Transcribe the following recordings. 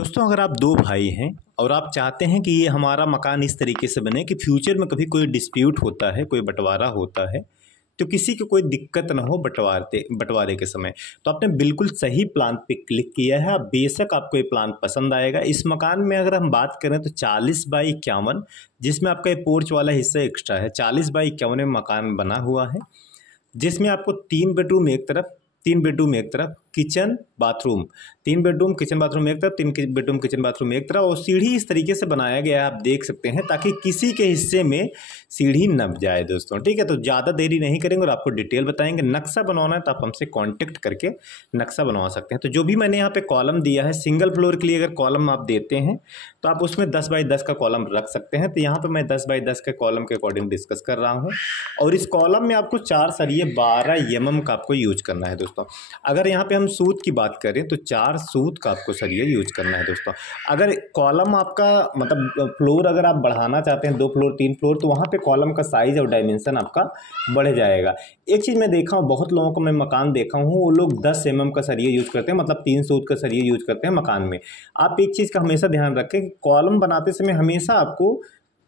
दोस्तों, अगर आप दो भाई हैं और आप चाहते हैं कि ये हमारा मकान इस तरीके से बने कि फ्यूचर में कभी कोई डिस्प्यूट होता है, कोई बंटवारा होता है, तो किसी को कोई दिक्कत ना हो बंटवारे के समय। तो आपने बिल्कुल सही प्लान पे क्लिक किया है। आप बेशक आपको ये प्लान पसंद आएगा। इस मकान में अगर हम बात करें तो 40x51, जिसमें आपका ये पोर्च वाला हिस्सा एक्स्ट्रा है। 40x51 में मकान बना हुआ है, जिसमें आपको 3 बेडरूम एक तरफ, 3 बेडरूम एक तरफ, kitchen bathroom, 3 bedroom kitchen bathroom एक तरफ, 3 बेडरूम किचन बाथरूम एक तरफ, और सीढ़ी इस तरीके से बनाया गया है, आप देख सकते हैं, ताकि किसी के हिस्से में सीढ़ी न जाए दोस्तों। ठीक है, तो ज़्यादा देरी नहीं करेंगे और आपको डिटेल बताएंगे। नक्शा बनवाना है तो आप हमसे कांटेक्ट करके नक्शा बनवा सकते हैं। तो जो भी मैंने यहाँ पे कॉलम दिया है, सिंगल फ्लोर के लिए अगर कॉलम आप देते हैं तो आप उसमें 10x10 का कॉलम रख सकते हैं। तो यहाँ पर मैं 10x10 के कॉलम के अकॉर्डिंग डिस्कस कर रहा हूँ। और इस कॉलम में आपको 4 सरिये 12 mm का आपको यूज करना है दोस्तों। अगर यहाँ पे हम सूत की बात करें तो 4 सूत का आपको सरिया यूज करना है दोस्तों। अगर कॉलम आपका मतलब फ्लोर अगर आप बढ़ाना चाहते हैं 2 फ्लोर 3 फ्लोर, तो वहाँ पे कॉलम का साइज और डायमेंशन आपका बढ़ जाएगा। एक चीज़ मैं देखा हूँ, बहुत लोगों को मैं मकान देखा हूँ, वो लोग 10 mm का सरिया यूज करते हैं, मतलब 3 सूत का सरिया यूज करते हैं मकान में। आप एक चीज़ का हमेशा ध्यान रखें कि कॉलम बनाते समय हमेशा आपको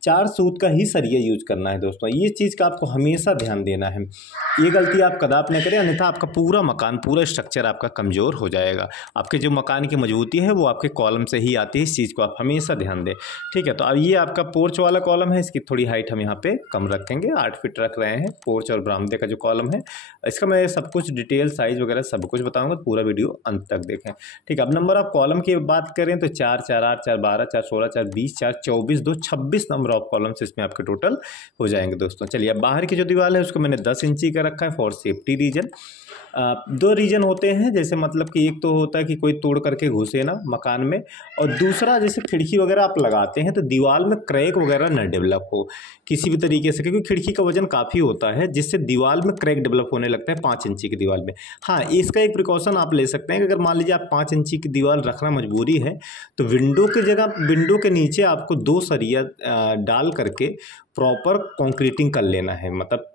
4 सूत का ही सरिया यूज करना है दोस्तों। ये चीज़ का आपको हमेशा ध्यान देना है। ये गलती आप कदाप न करें, अन्यथा आपका पूरा मकान, पूरा स्ट्रक्चर आपका कमज़ोर हो जाएगा। आपके जो मकान की मजबूती है वो आपके कॉलम से ही आती है। इस चीज़ को आप हमेशा ध्यान दें। ठीक है, तो अब ये आपका पोर्च वाला कॉलम है, इसकी थोड़ी हाइट हम यहाँ पे कम रखेंगे, 8 फीट रख रहे हैं। पोर्च और बरामदे का जो कॉलम है, इसका मैं सब कुछ डिटेल साइज वगैरह सब कुछ बताऊँगा, पूरा वीडियो अंत तक देखें। ठीक है, अब नंबर ऑफ कॉलम की बात करें तो 4, 4, 8, 4, 12, 4, 16, 4, 20, 4, 24, 2, 26 नंबर ऑफ कॉलम्स इसमें आपके टोटल हो जाएंगे दोस्तों। चलिए, अब बाहर की जो दीवार है उसको मैंने 10 इंची का रखा है फॉर सेफ्टी रीजन। 2 रीजन होते हैं, जैसे मतलब कि एक तो होता है कि कोई तोड़ करके घुसे ना मकान में, और दूसरा जैसे खिड़की वगैरह आप लगाते हैं तो दीवार में क्रैक वगैरह न डेवलप हो किसी भी तरीके से, क्योंकि खिड़की का वजन काफ़ी होता है, जिससे दीवार में क्रैक डेवलप होने लगता है 5 इंची की दीवार में। हाँ, इसका एक प्रिकॉशन आप ले सकते हैं कि अगर मान लीजिए आप 5 इंची की दीवार रखना मजबूरी है, तो विंडो की जगह विंडो के नीचे आपको 2 सरिया डाल करके प्रॉपर कंक्रीटिंग कर लेना है। मतलब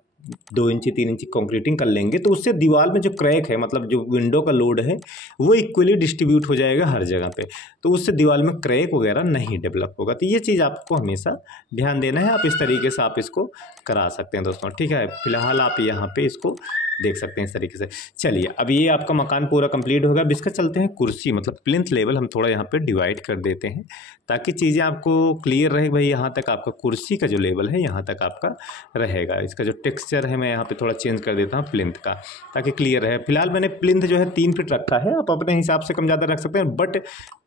2 इंची 3 इंची कंक्रीटिंग कर लेंगे तो उससे दीवार में जो क्रैक है, मतलब जो विंडो का लोड है, वो इक्वली डिस्ट्रीब्यूट हो जाएगा हर जगह पे, तो उससे दीवार में क्रैक वगैरह नहीं डेवलप होगा। तो ये चीज़ आपको हमेशा ध्यान देना है। आप इस तरीके से आप इसको करा सकते हैं दोस्तों। ठीक है, फिलहाल आप यहाँ पे इसको देख सकते हैं इस तरीके से। चलिए, अब ये आपका मकान पूरा कंप्लीट होगा। अब इसका चलते हैं कुर्सी, मतलब प्लिंथ लेवल हम थोड़ा यहाँ पे डिवाइड कर देते हैं ताकि चीज़ें आपको क्लियर रहे। भाई, यहाँ तक आपका कुर्सी का जो लेवल है यहाँ तक आपका रहेगा। इसका जो टेक्सचर है मैं यहाँ पे थोड़ा चेंज कर देता हूँ प्लिंथ का, ताकि क्लियर रहे। फिलहाल मैंने प्लिंथ जो है 3 फीट रखा है, आप अपने हिसाब से कम ज़्यादा रख सकते हैं, बट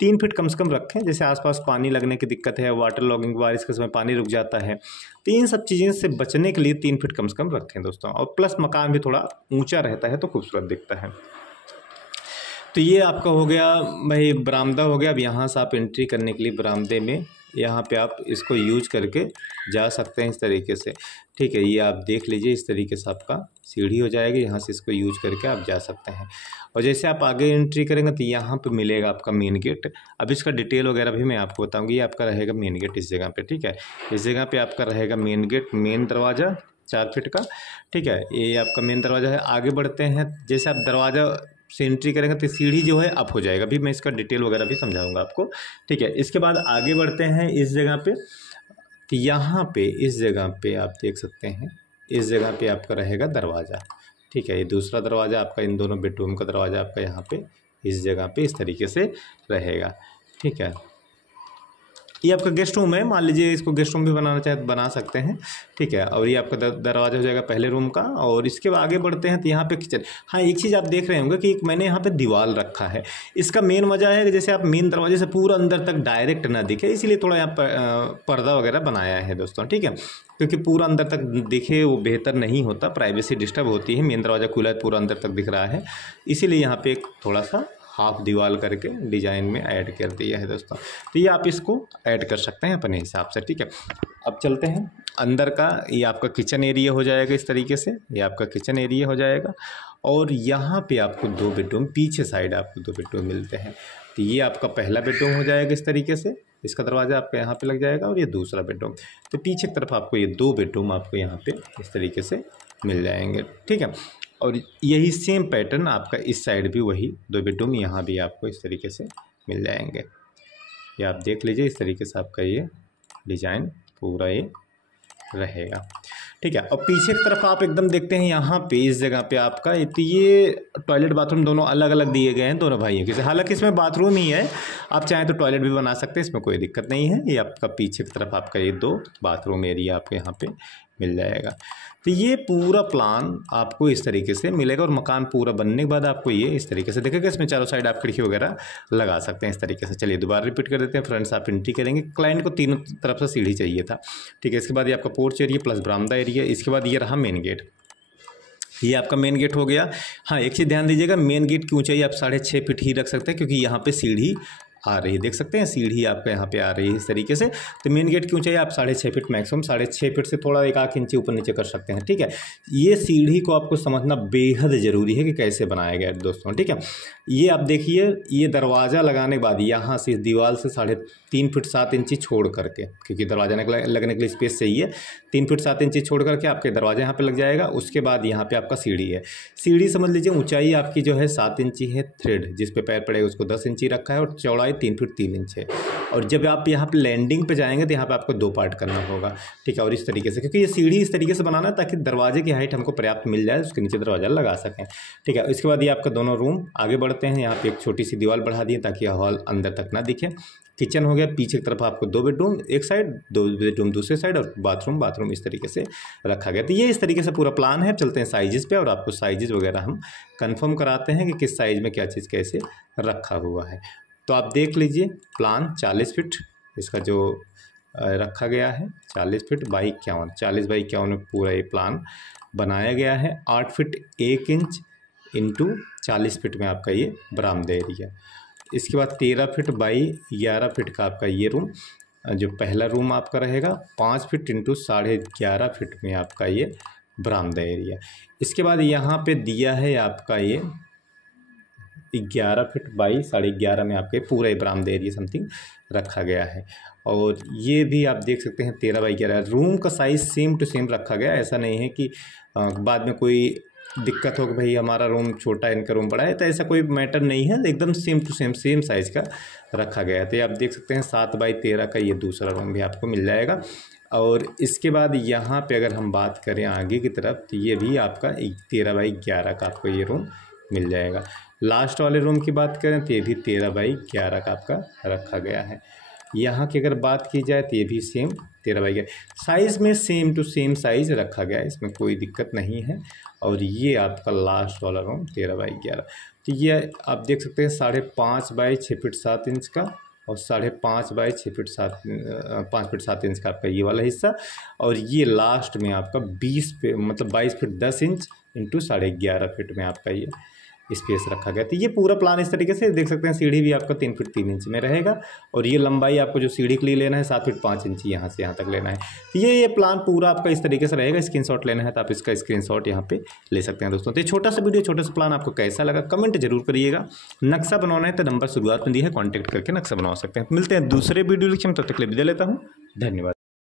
3 फीट कम से कम रखें। जैसे आसपास पानी लगने की दिक्कत है, वाटर लॉगिंग बारिश के समय पानी रुक जाता है, तो इन सब चीज़ें से बचने के लिए 3 फीट कम से कम रखें दोस्तों। और प्लस मकान भी थोड़ा ऊंचा रहता है तो खूबसूरत दिखता है। तो ये आपका हो गया भाई बरामदा हो गया। अब यहाँ से आप एंट्री करने के लिए बरामदे में यहाँ पे आप इसको यूज करके जा सकते हैं इस तरीके से। ठीक है, ये आप देख लीजिए, इस तरीके से आपका सीढ़ी हो जाएगी, यहाँ से इसको यूज करके आप जा सकते हैं। और जैसे आप आगे एंट्री करेंगे तो यहाँ पे मिलेगा आपका मेन गेट। अब इसका डिटेल वगैरह भी मैं आपको बताऊँगी। ये आपका रहेगा मेन गेट इस जगह पे। ठीक है, इस जगह पे आपका रहेगा मेन गेट, मेन दरवाज़ा 4 फीट का। ठीक है, ये आपका मेन दरवाज़ा है। आगे बढ़ते हैं, जैसे आप दरवाज़ा से एंट्री करेंगे तो सीढ़ी जो है अप हो जाएगा। अभी मैं इसका डिटेल वगैरह भी समझाऊंगा आपको। ठीक है, इसके बाद आगे बढ़ते हैं इस जगह पे। तो यहाँ पे इस जगह पे आप देख सकते हैं, इस जगह पे आपका रहेगा दरवाज़ा। ठीक है, ये दूसरा दरवाज़ा आपका, इन दोनों बेडरूम का दरवाज़ा आपका यहाँ पे इस जगह पे इस तरीके से रहेगा। ठीक है, ये आपका गेस्ट रूम है, मान लीजिए इसको गेस्ट रूम भी बनाना चाहे तो बना सकते हैं। ठीक है, और ये आपका दरवाज़ा हो जाएगा पहले रूम का। और इसके आगे बढ़ते हैं तो यहाँ पे किचन। हाँ, एक चीज़ आप देख रहे होंगे कि मैंने यहाँ पे दीवार रखा है। इसका मेन वजह है कि जैसे आप मेन दरवाजे से पूरा अंदर तक डायरेक्ट ना दिखे, इसीलिए थोड़ा यहाँ पर पर्दा वगैरह बनाया है दोस्तों। ठीक है, क्योंकि पूरा अंदर तक दिखे वो बेहतर नहीं होता, प्राइवेसी डिस्टर्ब होती है। मेन दरवाज़ा खुला है, पूरा अंदर तक दिख रहा है, इसीलिए यहाँ पे एक थोड़ा सा हाफ दीवार करके डिजाइन में ऐड कर दिया है दोस्तों। तो ये आप इसको ऐड कर सकते हैं अपने हिसाब से। ठीक है, अब चलते हैं अंदर का। ये आपका किचन एरिया हो जाएगा इस तरीके से, ये आपका किचन एरिया हो जाएगा। और यहाँ पे आपको 2 बेडरूम, पीछे साइड आपको 2 बेडरूम मिलते हैं। तो ये आपका पहला बेडरूम हो जाएगा इस तरीके से, इसका दरवाज़ा आपका यहाँ पे लग जाएगा। और ये दूसरा बेडरूम, तो पीछे की तरफ आपको ये 2 बेडरूम आपको यहाँ पे इस तरीके से मिल जाएंगे। ठीक है, और यही सेम पैटर्न आपका इस साइड भी, वही 2 बेडरूम यहाँ भी आपको इस तरीके से मिल जाएंगे। ये आप देख लीजिए, इस तरीके से आपका ये डिज़ाइन पूरा ये रहेगा। ठीक है, और पीछे की तरफ आप एकदम देखते हैं यहाँ पे इस जगह पे आपका तो ये टॉयलेट बाथरूम दोनों अलग अलग दिए गए हैं दोनों भाइयों के से। हालांकि इसमें बाथरूम ही है, आप चाहें तो टॉयलेट भी बना सकते हैं, इसमें कोई दिक्कत नहीं है। ये आपका पीछे की तरफ आपका ये 2 बाथरूम एरिया आपको यहाँ पे मिल जाएगा। तो ये पूरा प्लान आपको इस तरीके से मिलेगा और मकान पूरा बनने के बाद आपको ये इस तरीके से दिखेगा। इसमें चारों साइड आप खिड़की वगैरह लगा सकते हैं इस तरीके से। चलिए दोबारा रिपीट कर देते हैं। फ्रंट आप एंट्री करेंगे, क्लाइंट को तीनों तरफ से सीढ़ी चाहिए था। ठीक है, इसके बाद ये आपका पोर्च एरिया प्लस बरामदा एरिया, इसके बाद ये रहा मेन गेट। ये आपका मेन गेट हो गया। हाँ, एक चीज़ ध्यान दीजिएगा, मेन गेट की ऊंचाई आप 6.5 फीट ही रख सकते हैं, क्योंकि यहाँ पे सीढ़ी आ रही है, देख सकते हैं सीढ़ी आपका यहाँ पे आ रही है इस तरीके से। तो मेन गेट की ऊंचाई आप 6.5 फीट, मैक्सिमम 6.5 फीट से थोड़ा 1 इंच ऊपर नीचे कर सकते हैं। ठीक है, ये सीढ़ी को आपको समझना बेहद ज़रूरी है कि कैसे बनाया गया है दोस्तों। ठीक है, ये आप देखिए, ये दरवाज़ा लगाने के बाद यहाँ से इस दीवार से 3.5 फीट 7 इंची छोड़ करके, क्योंकि दरवाजा लगने के लिए स्पेस चाहिए, 3 फीट 7 इंची छोड़ करके आपके दरवाजा यहाँ पे लग जाएगा। उसके बाद यहाँ पे आपका सीढ़ी है। सीढ़ी समझ लीजिए ऊंचाई आपकी जो है 7 इंची है, थ्रेड जिस पे पैर पड़ेगा उसको 10 इंची रखा है, और चौड़ाई 3 फीट 3 इंच है। और जब आप यहाँ पे लैंडिंग पे जाएंगे तो यहाँ पे आपको 2 पार्ट करना होगा। ठीक है, और इस तरीके से, क्योंकि ये सीढ़ी इस तरीके से बनाना है ताकि दरवाजे की हाइट हमको पर्याप्त मिल जाए, उसके नीचे दरवाजा लगा सकें। ठीक है, इसके बाद ये आपका दोनों रूम आगे बढ़ते हैं। यहाँ पे एक छोटी सी दीवार बढ़ा दी ताकि हॉल अंदर तक ना दिखे। किचन हो गया, पीछे की तरफ आपको 2 बेडरूम एक साइड, 2 बेडरूम दूसरे साइड, और बाथरूम इस तरीके से रखा गया। तो ये इस तरीके से पूरा प्लान है। चलते हैं साइजेस पे और आपको साइजेस वगैरह हम कंफर्म कराते हैं कि किस साइज में क्या चीज़ कैसे रखा हुआ है। तो आप देख लीजिए, प्लान 40 फीट इसका जो रखा गया है, 40 फीट बाई 51, 40 बाई 51 में पूरा ये प्लान बनाया गया है। 8 फीट 1 इंच इंटू 40 फीट में आपका ये बरामदा एरिया। इसके बाद 13 फीट बाई 11 फीट का आपका ये रूम, जो पहला रूम आपका रहेगा। 5 फीट इंटू 11.5 फीट में आपका ये बरामदा एरिया। इसके बाद यहाँ पे दिया है आपका ये 11 फीट बाई 11.5 में आपके पूरा बरामदा एरिया समथिंग रखा गया है। और ये भी आप देख सकते हैं 13 बाई 11। रूम का साइज़ सेम टू सेम रखा गया, ऐसा नहीं है कि बाद में कोई दिक्कत हो कि भाई हमारा रूम छोटा है इनका रूम बड़ा है, तो ऐसा कोई मैटर नहीं है, एकदम सेम टू सेम साइज़ का रखा गया है। तो ये आप देख सकते हैं 7 बाई 13 का ये दूसरा रूम भी आपको मिल जाएगा। और इसके बाद यहाँ पे अगर हम बात करें आगे की तरफ, तो ये भी आपका 13 बाई 11 का आपको ये रूम मिल जाएगा। लास्ट वाले रूम की बात करें तो ये भी 13 बाई 11 का आपका रखा गया है। यहाँ की अगर बात की जाए तो ये भी सेम 13 बाई 11 साइज़ में सेम टू सेम साइज़ रखा गया है, इसमें कोई दिक्कत नहीं है। और ये आपका लास्ट वाला रूम 13 बाई 11। तो ये आप देख सकते हैं 5.5 बाई 6 फीट 7 इंच का, और 5.5 बाई 6 फीट 5 फीट 7 इंच का आपका ये वाला हिस्सा। और ये लास्ट में आपका 22 फीट 10 इंच इंटू 11.5 फीट में आपका ये स्पेस रखा गया। तो ये पूरा प्लान इस तरीके से देख सकते हैं। सीढ़ी भी आपका 3 फीट 3 इंच में रहेगा, और ये लंबाई आपको जो सीढ़ी के लिए लेना है 7 फीट 5 इंच यहाँ से यहाँ तक लेना है। तो ये प्लान पूरा आपका इस तरीके से रहेगा। स्क्रीनशॉट लेना है तो आप इसका स्क्रीनशॉट यहाँ पे ले सकते हैं दोस्तों। तो छोटा सा वीडियो, छोटा सा प्लान आपको कैसा लगा कमेंट जरूर करिएगा। नक्शा बनवाना है तो नंबर शुरुआत में दिया है, कॉन्टैक्ट करके नक्शा बनवा सकते हैं। मिलते हैं दूसरे वीडियो लेक्चर में, तब तक के लिए विदा लेता हूँ। धन्यवाद।